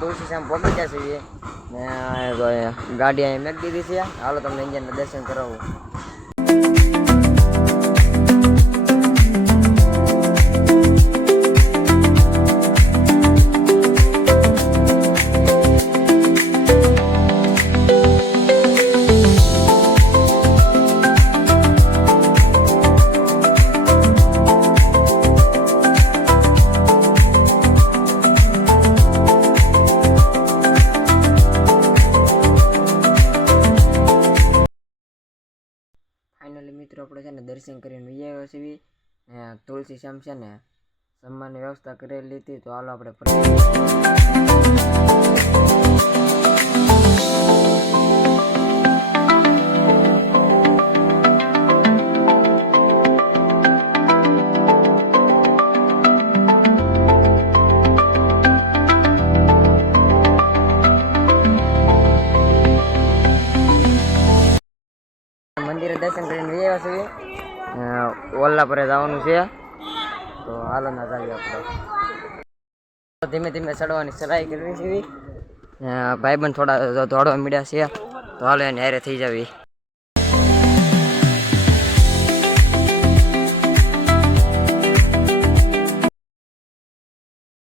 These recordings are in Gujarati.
તુલસી શ્યામ પહોંચી જશે ને ગાડી અહીં મેકી દીધી છે. હાલો તમને ઇન્જિનના દર્શન કરાવું. ફાઇનલી મિત્રો આપણે છે ને દર્શન કરીને આવ્યા છીએ. તુલસી શ્યામ છે ને જમવાની વ્યવસ્થા કરેલી હતી. તો હાલો આપણે મંદિરે દર્શન કરીને આવ્યા છીએ. ઓલા પર જવાનું છે. તો હાલો ના જાવીએ આપણે. ધીમે ધીમે ચડવાની સલાહ કરવી છે. ભાઈબંધ થોડા દોડવા મળ્યા છે. તો હાલો એને હારે થઈ જાવી.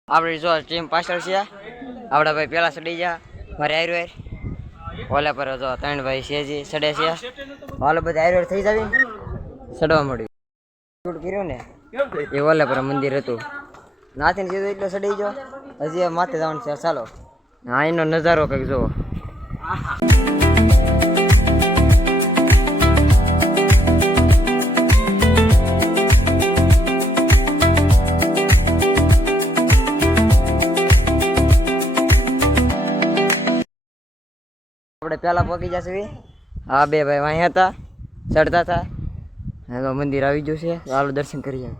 આપણી જો ટીમ પાછળ છે. આપણા ભાઈ પેલા ચડી ગયા મારે હાર ઓલા પર જો 3 ભાઈ છે જે ચડે છે. હાલો બધા હાર થઈ જાવી. ચડવા મળ્યું શૂટ કર્યું ને એ ઓલા પર મંદિર હતું. નાથી સીધું એટલો ચડી ગયો. હજી માથે જવાનું છે. ચાલો હા એનો નજારો કંઈક જુઓ. આપણે પેલા પહોંચી જશે. આ બે ભાઈ વાંહી હતા ચડતા હતા. તો મંદિર આવી ગયું છે. હાલો દર્શન કરી આવે.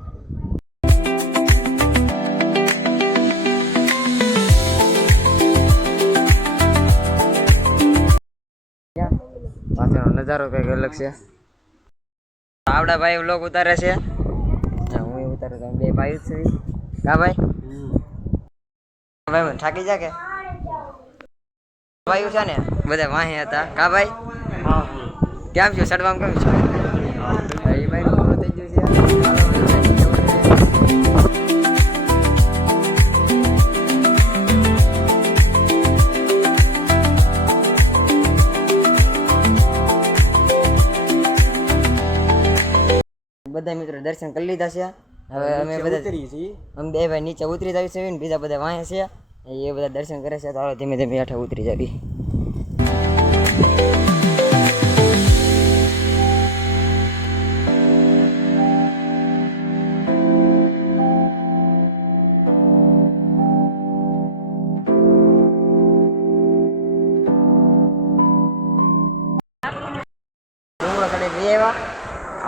પાછળનો નજારો કઈક અલગ છે. આપડા ભાઈ વ્લોગ ઉતારે છે. હું ઉતારું તો બે ભાઈ જ છે. કા ભાઈ ભાઈ થાકી જા કે ભાઈ છે ને બધા વાહી હતા. કા ભાઈ કેમ છો? ચડવામાં કેમ છો? ભાઈ ભાઈ પૂરું થઈ ગયું છે. બધા મિત્રો દર્શન કરી લીધા છે. હવે અમે બધા અમે બે ભાઈ નીચે ઉતરી જાય છે. બીજા બધા વાંહે છે. એ બધા દર્શન કરે છે. તો હવે ધીમે ધીમે હેઠે ઉતરી જાવી.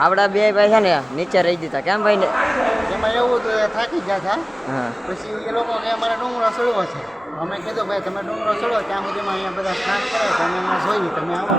આપડા બે ભાઈ છે ને નીચે રહી દીધા. કેમ ભાઈ ને એમાં એવું તો થાકી ગયા હતા. પછી એ લોકો કે અમારે ડુંગરો ચડવો છે. અમે કીધું ભાઈ તમે ડુંગરો ચડો ત્યાં સુધીમાં અહીંયા બધા સ્નાન કરે તો અમે જોઈ તમે આવો.